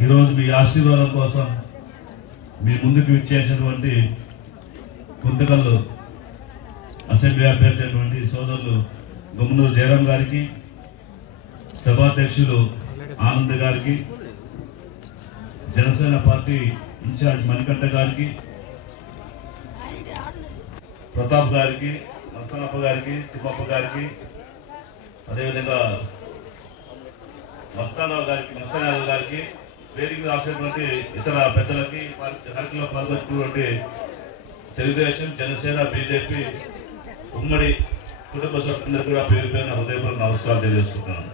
ఈరోజు మీ ఆశీర్వాదం కోసం మీ ముందుకు ఇచ్చేసినటువంటి కుంతకల్లు అసెంబ్లీ అభ్యర్థి అయినటువంటి సోదరులు గుమ్మనూరు జయరాం గారికి సభాధ్యక్షులు ఆనంద్ గారికి జనసేన పార్టీ ఇన్ఛార్జ్ మణికంఠ గారికి ప్రతాప్ గారికి నరసనప్ప గారికి తిమ్మప్ప గారికి అదేవిధంగా మస్తారావు గారికి మస్తారావు గారికి వేదిక రాసినటువంటి ఇతర పెద్దలకి కార్యక్రమంలో పాల్గొచ్చినటువంటి తెలుగుదేశం జనసేన బీజేపీ ఉమ్మడి కుటుంబ సభ్యులందరూ కూడా పేరు పేరున హృదయపూర్వక నమస్కారం తెలియజేసుకుంటున్నాను.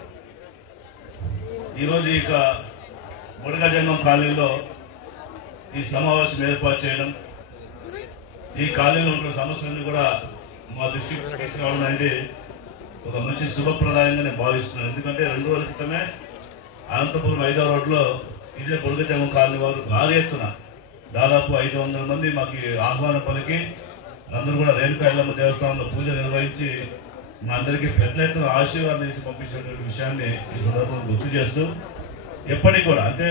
ఈరోజు ఇక ముడిగజంగం కాలనీలో ఈ సమావేశం ఏర్పాటు చేయడం ఈ కాలనీలో ఉన్న సమస్యలను కూడా మా దృష్టికి తీసుకురావడం అనేది ఒక మంచి శుభప్రదాయంగా నేను భావిస్తున్నాను ఎందుకంటే రెండు రోజుల క్రితమే అనంతపురం ఐదో రోడ్లో ఇదే పొడుగజంగం కాలనీ వారు భారీ ఎత్తున దాదాపు ఐదు వందల మంది మాకు ఆహ్వాన ఆహ్వానం పలికి అందరూ కూడా రేణుకాయలమ్మ దేవస్థానంలో పూజ నిర్వహించి మా అందరికీ పెద్ద ఎత్తున ఆశీర్వాదం చేసి పంపించినటువంటి విషయాన్ని ఈ సందర్భంగా గుర్తు చేస్తూ ఎప్పటికి కూడా అంటే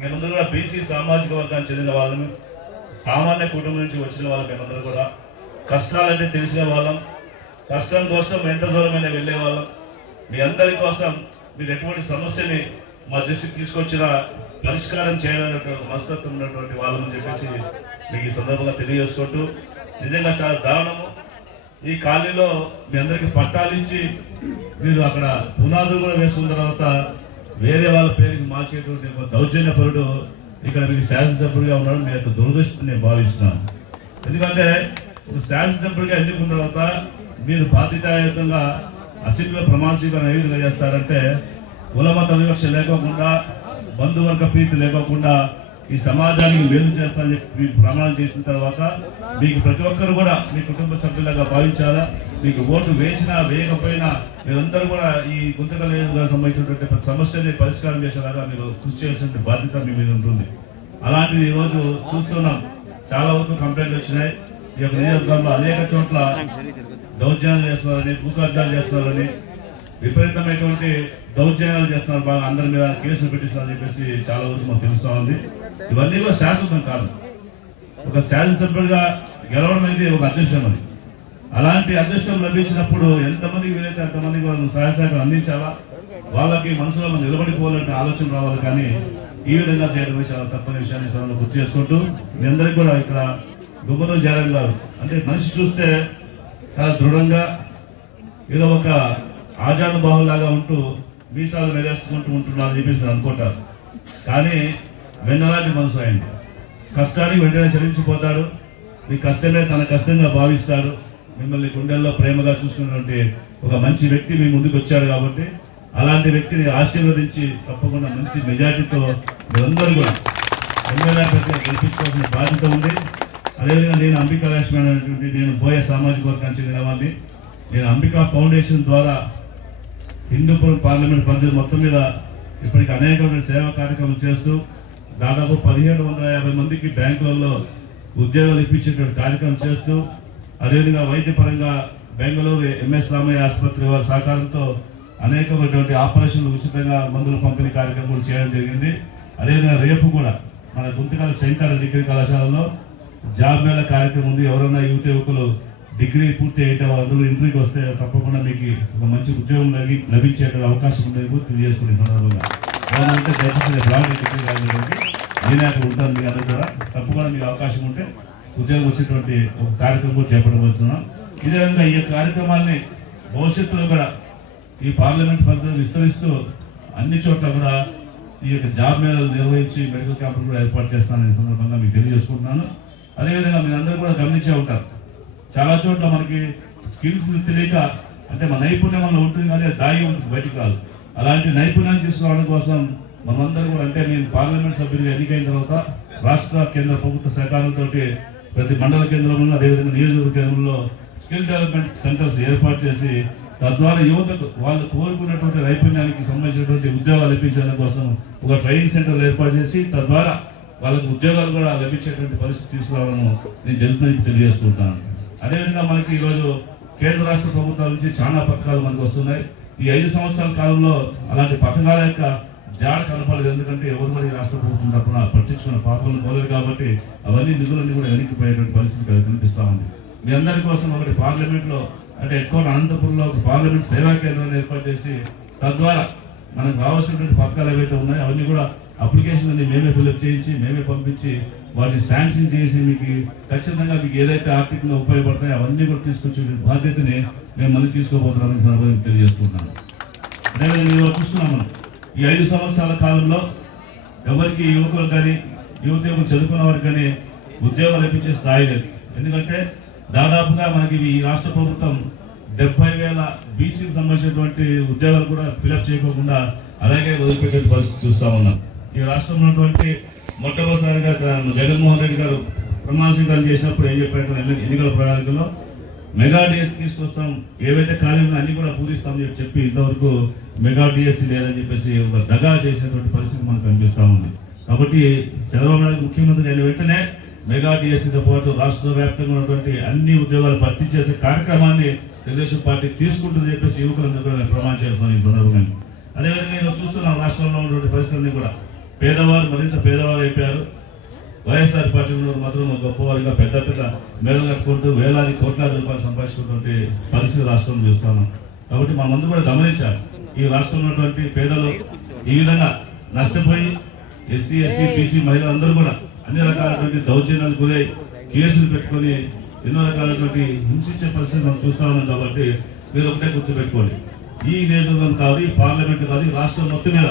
మేమందరూ కూడా బీసీ సామాజిక వర్గానికి చెందిన వాళ్ళము. సామాన్య కుటుంబం నుంచి వచ్చిన వాళ్ళం మేమందరూ కూడా. కష్టాలంటే తెలిసిన వాళ్ళం. కష్టం కోసం ఎంత దూరమైనా వెళ్ళే వాళ్ళం. మీ అందరి కోసం మీరు ఎటువంటి సమస్యని మా దృష్టికి తీసుకొచ్చిన పరిష్కారం చేయాలనేటువంటి మనస్తత్వం ఉన్నటువంటి వాళ్ళని చెప్పేసి మీకు ఈ సందర్భంగా తెలియజేసుకుంటూ నిజంగా చాలా దారుణము. ఈ కాలనీలో మీ అందరికి పట్టాలించి మీరు అక్కడ పునాదులు కూడా వేసుకున్న తర్వాత వేరే వాళ్ళ పేరుకి మార్చేటువంటి దౌర్జన్య పరుడు ఇక్కడ మీకు శాసనసభ్యుడిగా ఉన్నాడు మీ యొక్క దురదృష్టం నేను భావిస్తున్నాను. ఎందుకంటే ఒక శాసనసభ్యుడిగా ఎన్నుకున్న తర్వాత మీరు బాధ్యతాయుతంగా అసెంబ్లీలో ప్రమాణ స్వీకారం ఏ విధంగా చేస్తారంటే కులమత వివక్ష లేకోకుండా బంధువర్గ ప్రీతి లేకోకుండా ఈ సమాజానికి మేలు చేస్తానని చెప్పి మీరు ప్రమాణం చేసిన తర్వాత మీకు ప్రతి ఒక్కరు కూడా మీ కుటుంబ సభ్యులుగా భావించాలా? మీకు ఓటు వేసినా వేయకపోయినా మీరందరూ కూడా ఈ గుంతకల సంబంధించినటువంటి ప్రతి సమస్యని పరిష్కారం చేసేలాగా మీరు కృషి చేసిన బాధ్యత మీ మీద ఉంటుంది. అలాంటిది ఈరోజు చూస్తున్నాం. చాలా వరకు కంప్లైంట్లు వచ్చినాయి. ఈ యొక్క నియోజకవర్గంలో అనేక చోట్ల దౌర్జన్యాలు చేస్తున్నారని భూకబ్జాలు చేస్తున్నారని విపరీతమైనటువంటి దౌర్జన్యాలు చేస్తున్నారు బాగా. అందరి మీద కేసులు పెట్టిస్తున్నారని చెప్పేసి చాలా వరకు మాకు తెలుస్తూ ఉంది. ఇవన్నీ కూడా శాశ్వతం కాదు. ఒక శాసనసభ్యుడిగా గెలవడం అనేది ఒక అదృష్టం అది. అలాంటి అదృష్టం లభించినప్పుడు ఎంతమందికి వీలైతే అంతమందికి వాళ్ళు సహాయ సహకారం అందించాలా? వాళ్ళకి మనసులో మనం నిలబడిపోవాలంటే ఆలోచన రావాలి కానీ ఈ విధంగా చేయడం చాలా తప్పని విషయాన్ని సభలో గుర్తు చేసుకుంటూ మీ అందరికీ కూడా ఇక్కడ గుమ్మరం జారం గారు అంటే మనిషి చూస్తే చాలా దృఢంగా ఏదో ఒక ఆజాద బాహులాగా ఉంటూ మీసాలు మెదేసుకుంటూ ఉంటున్నారు చెప్పేసి అనుకుంటారు. కానీ వెన్నలాంటి మనసు అయింది. కష్టానికి వెంటనే చలించిపోతాడు మీ కష్టమే తన కష్టంగా భావిస్తారు. మిమ్మల్ని గుండెల్లో ప్రేమగా చూసుకున్నటువంటి ఒక మంచి వ్యక్తి మీ ముందుకు వచ్చాడు కాబట్టి అలాంటి వ్యక్తిని ఆశీర్వదించి తప్పకుండా మంచి మెజార్టీతో మీరందరూ కూడా ఎమ్మెల్యే గెలిపించుకోవాల్సిన బాధ్యత ఉంది. అదేవిధంగా నేను అంబికా లక్ష్మి అనేటువంటి నేను బోయ సామాజిక వర్గానికి చెందిన వాడిని. నేను అంబికా ఫౌండేషన్ ద్వారా హిందూపురం పార్లమెంట్ పరిధి మొత్తం మీద ఇప్పటికి అనేకమైన సేవా కార్యక్రమం చేస్తూ దాదాపు పదిహేడు వందల యాభై మందికి బ్యాంకులలో ఉద్యోగాలు ఇప్పించేటువంటి కార్యక్రమం చేస్తూ అదేవిధంగా వైద్యపరంగా బెంగళూరు ఎంఎస్ రామయ్య ఆసుపత్రి వారి సహకారంతో అనేకమైనటువంటి ఆపరేషన్లు ఉచితంగా మందుల పంపిణీ కార్యక్రమం కూడా చేయడం జరిగింది. అదేవిధంగా రేపు కూడా మన గుంతకాల శంకర డిగ్రీ కళాశాలలో జాబ్ మేళ కార్యక్రమం ఉంది. ఎవరైనా యువత యువకులు డిగ్రీ పూర్తి అయితే అందరూ ఇంటర్వ్యూకి వస్తే తప్పకుండా మీకు ఒక మంచి ఉద్యోగం లభి లభించే అవకాశం ఉండేది కూడా తెలియజేసుకునే సందర్భంగా. ఏమంటే దయచేసి డిగ్రీ నేనే అక్కడ ఉంటాను మీ అందరూ కూడా తప్పకుండా మీకు అవకాశం ఉంటే ఉద్యోగం వచ్చేటువంటి ఒక కార్యక్రమం కూడా చేపట్టబోతున్నాం. ఇదే విధంగా ఈ కార్యక్రమాల్ని భవిష్యత్తులో కూడా ఈ పార్లమెంట్ పరిధిలో విస్తరిస్తూ అన్ని చోట్ల కూడా ఈ యొక్క జాబ్ మేళలు నిర్వహించి మెడికల్ క్యాంపులు కూడా ఏర్పాటు చేస్తానని సందర్భంగా మీకు తెలియజేసుకుంటున్నాను. అదేవిధంగా మీరు అందరూ కూడా గమనించే ఉంటారు. చాలా చోట్ల మనకి స్కిల్స్ తెలియక అంటే మన నైపుణ్యం వల్ల ఉంటుంది కానీ అది దాగి ఉంటుంది బయటికి అలాంటి నైపుణ్యాన్ని తీసుకురావడం కోసం మనమందరూ కూడా అంటే నేను పార్లమెంట్ సభ్యులుగా ఎన్నికైన తర్వాత రాష్ట్ర కేంద్ర ప్రభుత్వ సహకారంతో ప్రతి మండల కేంద్రంలో అదేవిధంగా నియోజకవర్గ కేంద్రంలో స్కిల్ డెవలప్మెంట్ సెంటర్స్ ఏర్పాటు చేసి తద్వారా యువతకు వాళ్ళు కోరుకున్నటువంటి నైపుణ్యానికి సంబంధించినటువంటి ఉద్యోగాలు లభించడం కోసం ఒక ట్రైనింగ్ సెంటర్ ఏర్పాటు చేసి తద్వారా వాళ్ళకు ఉద్యోగాలు కూడా లభించేటువంటి పరిస్థితి తీసుకురావడం నేను జరుగుతుందని తెలియజేస్తుంటాను అదేవిధంగా మనకి ఈరోజు కేంద్ర రాష్ట్ర ప్రభుత్వాల నుంచి చాలా పథకాలు మనకు వస్తున్నాయి. ఈ ఐదు సంవత్సరాల కాలంలో అలాంటి పథకాల యొక్క జాడ కనపడలేదు ఎందుకంటే ఎవరు మరి రాష్ట్ర ప్రభుత్వం తప్పున పట్టించుకున్న పాపలను పోలేదు కాబట్టి అవన్నీ నిధులన్నీ కూడా వెనక్కిపోయేటువంటి పరిస్థితి ఇక్కడ కనిపిస్తా ఉంది. మీ అందరి కోసం ఒకటి పార్లమెంట్లో అంటే ఎక్కువ అనంతపురంలో ఒక పార్లమెంట్ సేవా కేంద్రాన్ని ఏర్పాటు చేసి తద్వారా మనకు కావాల్సినటువంటి పథకాలు ఏవైతే ఉన్నాయో అవన్నీ కూడా అప్లికేషన్ అన్ని మేమే ఫిల్అప్ చేయించి మేమే పంపించి వాటిని శాంక్షన్ చేసి మీకు ఖచ్చితంగా మీకు ఏదైతే ఆర్థికంగా ఉపయోగపడతాయో అవన్నీ కూడా తీసుకొచ్చే బాధ్యతని మేము మళ్ళీ తీసుకోబోతున్నామని సందర్భంగా తెలియజేస్తున్నాను. అదేవిధంగా ఇవాళ ఈ ఐదు సంవత్సరాల కాలంలో ఎవరికి యువకులు కానీ యువత యువకులు చదువుకున్న వారికి కానీ ఉద్యోగాలు ఇప్పించే స్థాయి లేదు. ఎందుకంటే దాదాపుగా మనకి ఈ రాష్ట్ర ప్రభుత్వం డెబ్బై వేల బీసీకి సంబంధించినటువంటి ఉద్యోగాలు కూడా ఫిలప్ చేయకోకుండా అలాగే వదిలిపెట్టే పరిస్థితి చూస్తూ ఉన్నాం. ఈ రాష్ట్రంలో ఉన్నటువంటి మొట్టమొదటిసారిగా జగన్మోహన్ రెడ్డి గారు ప్రమాణ స్వీకారం చేసినప్పుడు ఏం చెప్పారు ఎన్నికల ప్రణాళికలో మెగా డిఎస్ కోసం ఏవైతే ఖాళీలు అన్ని కూడా పూరిస్తామని చెప్పి ఇంతవరకు మెగా డిఎస్సీ లేదని చెప్పేసి ఒక దగా చేసినటువంటి పరిస్థితి మనకు కనిపిస్తా ఉంది. కాబట్టి చంద్రబాబు నాయుడు ముఖ్యమంత్రి అయిన వెంటనే మెగా డిఎస్సీతో పాటు రాష్ట్ర వ్యాప్తంగా ఉన్నటువంటి అన్ని ఉద్యోగాలు భర్తీ చేసే కార్యక్రమాన్ని తెలుగుదేశం పార్టీ తీసుకుంటుందని చెప్పేసి యువకులందరూ కూడా ప్రమాణం చేస్తున్నాను ఈ సందర్భంగా. అదేవిధంగా నేను చూస్తున్నాం రాష్ట్రంలో ఉన్నటువంటి పరిస్థితుల్ని కూడా. పేదవారు మరింత పేదవారు అయిపోయారు. వైఎస్ఆర్ పార్టీలో మాత్రం గొప్పవారిగా పెద్ద పెద్ద మేలు కట్టుకుంటూ వేలాది కోట్లాది రూపాయలు సంపాదించుకున్నటువంటి పరిస్థితి రాష్ట్రం చూస్తాను కాబట్టి మనమందరూ కూడా గమనించాలి. ఈ రాష్ట్రంలో ఉన్నటువంటి పేదలు ఈ విధంగా నష్టపోయి ఎస్సీ ఎస్సీ బీసీ మహిళలందరూ కూడా అన్ని రకాలైనటువంటి దౌర్జన్యాలు గురై కేసులు పెట్టుకొని ఎన్నో రకాలైనటువంటి హింసించే పరిస్థితి మనం చూస్తా ఉన్నాం కాబట్టి మీరు ఒకటే గుర్తుపెట్టుకోండి. ఈ నియోజకవర్గం కాదు ఈ పార్లమెంట్ కాదు ఈ రాష్ట్రం మొత్తం మీద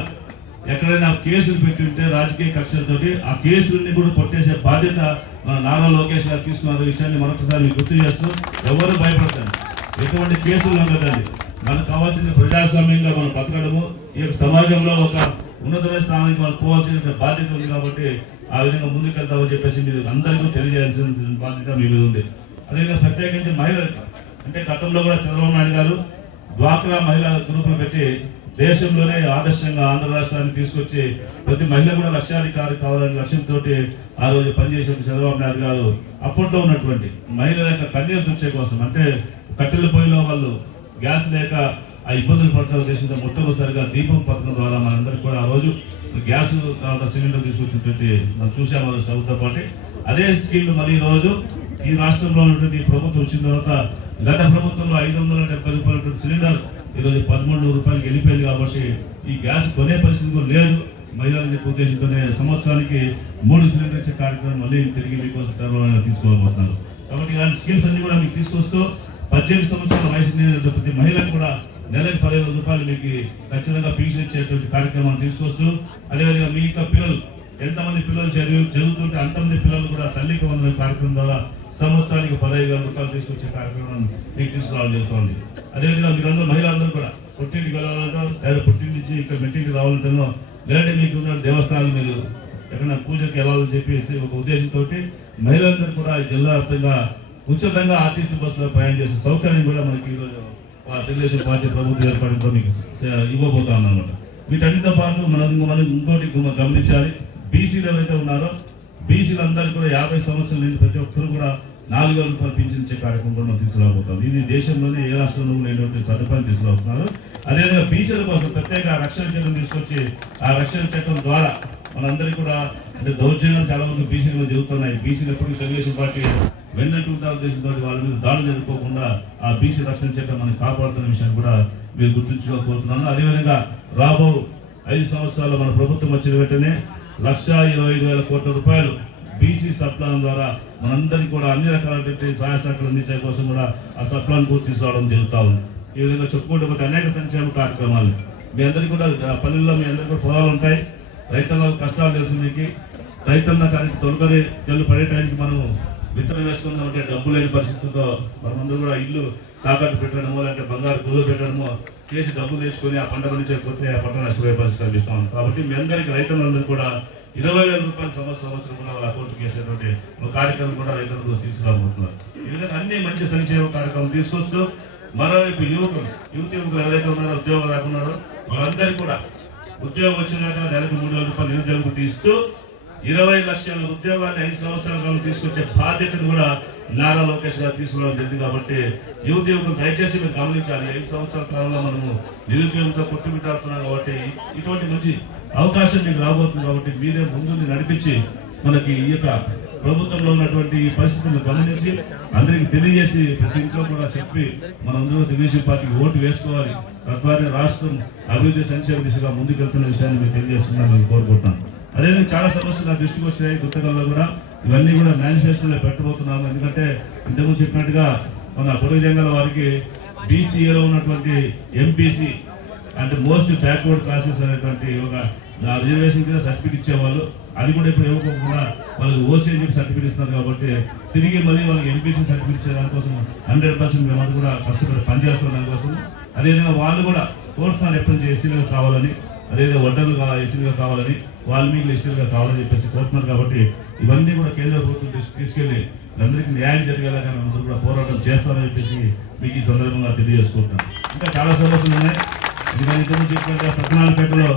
ఎక్కడైనా కేసులు పెట్టి ఉంటే రాజకీయ కక్షలతోటి ఆ కేసులన్నీ కూడా కొట్టేసే బాధ్యత మన నారా లోకేష్ గారు తీసుకున్న విషయాన్ని మరొకసారి మీకు గుర్తు చేస్తూ ఎవరు భయపడతారు ఎటువంటి కేసులు నమ్మకండి మనకు కావాల్సిన ప్రజాస్వామ్యంగా మనం బతకడము. ఈ సమాజంలో ఒక ఉన్నతమైన స్థానానికి మనం పోవాల్సిన బాధ్యత ఉంది కాబట్టి ఆ విధంగా ముందుకెళ్తామని చెప్పేసి మీరు అందరికీ తెలియజేయాల్సిన బాధ్యత మీ మీద ఉంది. అదేవిధంగా ప్రత్యేకించి మహిళలు అంటే గతంలో కూడా చంద్రబాబు నాయుడు గారు డ్వాక్రా మహిళా గ్రూపులు పెట్టి దేశంలోనే ఆదర్శంగా ఆంధ్ర రాష్ట్రాన్ని తీసుకొచ్చి ప్రతి మహిళ కూడా లక్ష్యాధికారి కావాలనే లక్ష్యంతో ఆ రోజు పనిచేసిన చంద్రబాబు నాయుడు గారు అప్పట్లో ఉన్నటువంటి మహిళల యొక్క కన్నీరు తుచ్చే కోసం అంటే కట్టెల పొయ్యిలో వాళ్ళు గ్యాస్ లేక ఆ ఇబ్బందులు పడుతున్న ఉద్దేశంతో మొట్టమొదటిసారిగా దీపం పథకం ద్వారా మనందరికీ కూడా ఆ రోజు గ్యాస్ తర్వాత సిలిండర్ తీసుకొచ్చినటువంటి మనం చూసాము చదువుతో పాటు అదే స్కీమ్ మరి ఈ రోజు ఈ రాష్ట్రంలో ఉన్నటువంటి ప్రభుత్వం వచ్చిన తర్వాత గత ప్రభుత్వంలో ఐదు వందల డెబ్బై రూపాయల సిలిండర్ ఈరోజు పదమూడు రూపాయలకి వెళ్ళిపోయింది కాబట్టి ఈ గ్యాస్ కొనే పరిస్థితి కూడా లేదు. మహిళల ఉద్దేశంతోనే సంవత్సరానికి మూడు సిలిండర్ ఇచ్చే కార్యక్రమం మళ్ళీ తిరిగి మీకోసం చంద్రబాబు తీసుకోబోతున్నారు కాబట్టి ఇలాంటి స్కీమ్స్ అన్ని కూడా మీకు తీసుకొస్తూ పద్దెనిమిది సంవత్సరాల వయసు ప్రతి మహిళకు కూడా నెలకు పదిహేను రూపాయలు మీకు ఖచ్చితంగా ఫీజు ఇచ్చేటువంటి కార్యక్రమాన్ని తీసుకొస్తూ అదేవిధంగా మీ యొక్క పిల్లలు ఎంతమంది పిల్లలు చదివి చదువుతుంటే అంతమంది పిల్లలు కూడా తల్లికి వందల కార్యక్రమం ద్వారా సంవత్సరానికి పదహైదు వేల రూపాయలు తీసుకొచ్చే కార్యక్రమం మీకు తీసుకురావడం జరుగుతోంది అదేవిధంగా మీరందరూ మహిళలందరూ కూడా పుట్టింటికి వెళ్ళాలంటే లేదా పుట్టింటి నుంచి ఇక్కడ మెట్టింటికి రావాలంటేనో లేదంటే మీకు ఉన్న దేవస్థానాలు మీరు ఎక్కడైనా పూజకి వెళ్ళాలని చెప్పేసి ఒక ఉద్దేశంతో మహిళలందరూ కూడా జిల్లా వ్యాప్తంగా ఉచితంగా ఆర్టీసీ బస్సులో ప్రయాణం చేసే సౌకర్యం కూడా మనకి ఈరోజు తెలుగుదేశం పార్టీ ప్రభుత్వం ఏర్పడంతో మీకు ఇవ్వబోతా అన్నమాట వీటన్నిటితో పాటు మనం మనం ఇంకోటి గమనించాలి. బీసీలు ఎవరైతే ఉన్నారో బీసీలందరికీ కూడా యాభై సంవత్సరాల నుంచి ప్రతి ఒక్కరు కూడా నాలుగు వేల రూపాయలు పింఛించే కార్యక్రమం తీసుకురాబోతాం ఇది దేశంలోనే ఏ రాష్ట్రంలో లేనటువంటి సదుపాయం తీసుకురాబోతున్నారు. అదేవిధంగా బీసీల కోసం ప్రత్యేక రక్షణ చట్టం తీసుకొచ్చి ఆ రక్షణ చట్టం ద్వారా మనందరికీ కూడా అంటే దౌర్జన్యం చాలా మంది బీసీలు జరుగుతున్నాయి. బీసీలు ఎప్పుడు తెలుగుదేశం పార్టీ వెన్నట్టు ఉద్దేశంతో వాళ్ళ మీద దాడులు జరుపుకోకుండా ఆ బీసీ రక్షణ చట్టం మనం కాపాడుతున్న విషయాన్ని కూడా మీరు గుర్తుంచుకోకపోతున్నాను. అదేవిధంగా రాబో ఐదు సంవత్సరాలు మన ప్రభుత్వం వచ్చిన వెంటనే లక్ష ఇరవై ఐదు వేల కోట్ల రూపాయలు బీసీ సప్లాన్ ద్వారా మనందరికీ కూడా అన్ని రకాలైనటువంటి సహాయ సహకారాలు అందించే కోసం కూడా ఆ సప్లాన్ పూర్తి తీసుకురావడం జరుగుతూ ఉంది. ఈ విధంగా చెప్పుకుంటూ అనేక సంక్షేమ కార్యక్రమాలు. మీ అందరికీ కూడా పల్లెల్లో మీ అందరికీ కూడా పొలాలు ఉంటాయి. రైతుల కష్టాలు తెలుసు మీకు. రైతన్న కానీ తొలగరి జల్లు పడే టైంకి మనం విత్తనం వేసుకుందాం డబ్బు లేని పరిస్థితుల్లో మనమందరూ కూడా ఇల్లు తాకట్టు పెట్టడమో లేదంటే బంగారు కుదురు పెట్టడమో చేసి డబ్బు తీసుకొని ఆ పంట పండించకపోతే ఆ పంట నష్టపోయే పరిస్థితి ఇస్తాం కాబట్టి మీ అందరికీ రైతులందరూ కూడా ఇరవై వేల రూపాయలు సంవత్సరం సంవత్సరం కూడా వాళ్ళ అకౌంట్కి వేసేటువంటి ఒక కార్యక్రమం కూడా రైతులకు తీసుకురాబోతున్నారు. ఈ విధంగా అన్ని మంచి సంక్షేమ కార్యక్రమం తీసుకొస్తూ మరోవైపు యువకులు యువత యువకులు ఎవరైతే ఉన్నారో ఉద్యోగం రాకున్నారో వాళ్ళందరికీ కూడా ఉద్యోగం వచ్చినాక నెలకు మూడు వేల రూపాయలు నిరుద్యోగం తీస్తూ ఇరవై లక్షల ఉద్యోగాన్ని ఐదు సంవత్సరాల కాలం తీసుకొచ్చే బాధ్యతను కూడా నారా లోకేష్ గారు తీసుకోవడం జరిగింది కాబట్టి యువత యువకులు దయచేసి మీరు గమనించాలి. ఐదు సంవత్సరాల కాలంలో మనము నిరుద్యోగంతో కొట్టుమిట్టాడుతున్నాం కాబట్టి ఇటువంటి మంచి అవకాశం మీకు రాబోతుంది కాబట్టి మీరే ముందుని నడిపించి మనకి ఈ యొక్క ప్రభుత్వంలో ఉన్నటువంటి ఈ పరిస్థితులను గమనించి అందరికి తెలియజేసి ప్రతి ఇంట్లో కూడా చెప్పి మనందరూ తెలుగుదేశం పార్టీకి ఓటు వేసుకోవాలి. తద్వారా రాష్ట్రం అభివృద్ధి సంక్షేమ దిశగా ముందుకెళ్తున్న విషయాన్ని మీకు తెలియజేస్తున్నాను కోరుకుంటున్నాను. అదేవిధంగా చాలా సమస్యలు నా దృష్టికి వచ్చాయి గుంతకల్లో కూడా ఇవన్నీ కూడా మేనిఫెస్టోలో పెట్టబోతున్నాము. ఎందుకంటే ఇంతకుముందు చెప్పినట్టుగా మన పొరుగు జంగల వారికి బీసీఏలో ఉన్నటువంటి ఎంపీసీ అంటే మోస్ట్ బ్యాక్వర్డ్ క్లాసెస్ అనేటువంటి ఒక నా రిజర్వేషన్ కింద సర్టిఫికేట్ ఇచ్చేవాళ్ళు. అది కూడా ఇప్పుడు ఇవ్వకుండా వాళ్ళకి ఓసీ అని చెప్పి సర్టిఫికేట్ ఇస్తున్నారు కాబట్టి తిరిగి మళ్ళీ వాళ్ళకి ఎంపీసీ సర్టిఫికేట్ ఇచ్చే దానికోసం హండ్రెడ్ పర్సెంట్ మేమంతా కూడా కష్టపడి పనిచేస్తున్న దానికోసం. అదేవిధంగా వాళ్ళు కూడా కోరుతున్నారు ఎప్పటి నుంచి ఎస్సీలుగా కావాలని అదేవిధంగా వడ్డర్లుగా ఎస్సీలుగా కావాలని వాల్మీకి ఎస్సీలుగా కావాలని చెప్పేసి కోరుతున్నారు కాబట్టి ఇవన్నీ కూడా కేంద్ర ప్రభుత్వం తీసుకెళ్ళి అందరికీ న్యాయం జరిగేలా కానీ అందరూ కూడా పోరాటం చేస్తారని చెప్పేసి మీకు ఈ సందర్భంగా తెలియజేసుకుంటున్నాను. ఇంకా చాలా సమస్యలు ఉన్నాయి. ఎందుకంటే ఇంతకు చెప్పినట్టు సత్యనారాయణపేటలో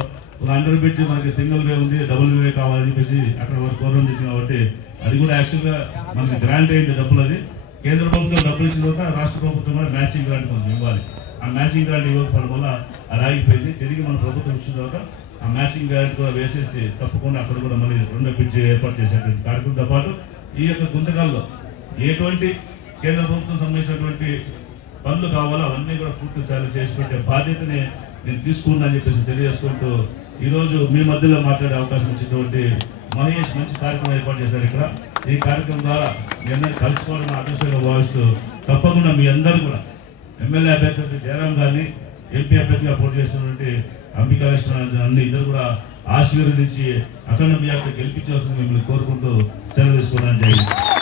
ఒక అండర్ బ్రిడ్జ్ మనకి సింగిల్ వే ఉంది డబుల్ వే కావాలని చెప్పేసి అక్కడ వరకు కోరడం చేసింది కాబట్టి అది కూడా యాక్చువల్గా మనకి గ్రాంట్ అయింది డబ్బులు అది. కేంద్ర ప్రభుత్వం డబ్బులు ఇచ్చిన తర్వాత రాష్ట్ర ప్రభుత్వం కూడా మ్యాచింగ్ గ్రాంట్ కొంచెం ఇవ్వాలి. ఆ మ్యాచింగ్ గ్రాంట్ ఇవ్వకపోవడం వల్ల అది ఆగిపోయింది. తిరిగి మన ప్రభుత్వం ఇచ్చిన తర్వాత మ్యాచింగ్ బ్యాగ్ కూడా వేసేసి తప్పకుండా అక్కడ కూడా మళ్ళీ రెండో పిచ్చి ఏర్పాటు చేసేటువంటి కార్యక్రమంతో పాటు ఈ యొక్క గుంతకాల్లో ఎటువంటి కేంద్ర ప్రభుత్వం సంబంధించినటువంటి పనులు కావాలో అవన్నీ కూడా పూర్తి స్థాయిలో చేసి బాధ్యతని నేను తీసుకున్నానని చెప్పేసి తెలియజేసుకుంటూ ఈరోజు మీ మధ్యలో మాట్లాడే అవకాశం ఇచ్చినటువంటి మహేష్ మంచి కార్యక్రమం ఏర్పాటు చేశారు ఇక్కడ. ఈ కార్యక్రమం ద్వారా మీ అందరినీ కలుసుకోవడం అదృష్టంగా భావిస్తూ తప్పకుండా మీ అందరూ కూడా ఎమ్మెల్యే అభ్యర్థి జయరాం గారిని ఎంపీ అభ్యర్థిగా పోటీ చేస్తున్నటువంటి అంబికాశ్వర అన్ని ఇద్దరు కూడా ఆశీర్వదించి అఖండ వ్యాప్తి గెలిపించవలసింది మిమ్మల్ని కోరుకుంటూ సెలవు తీసుకోవడానికి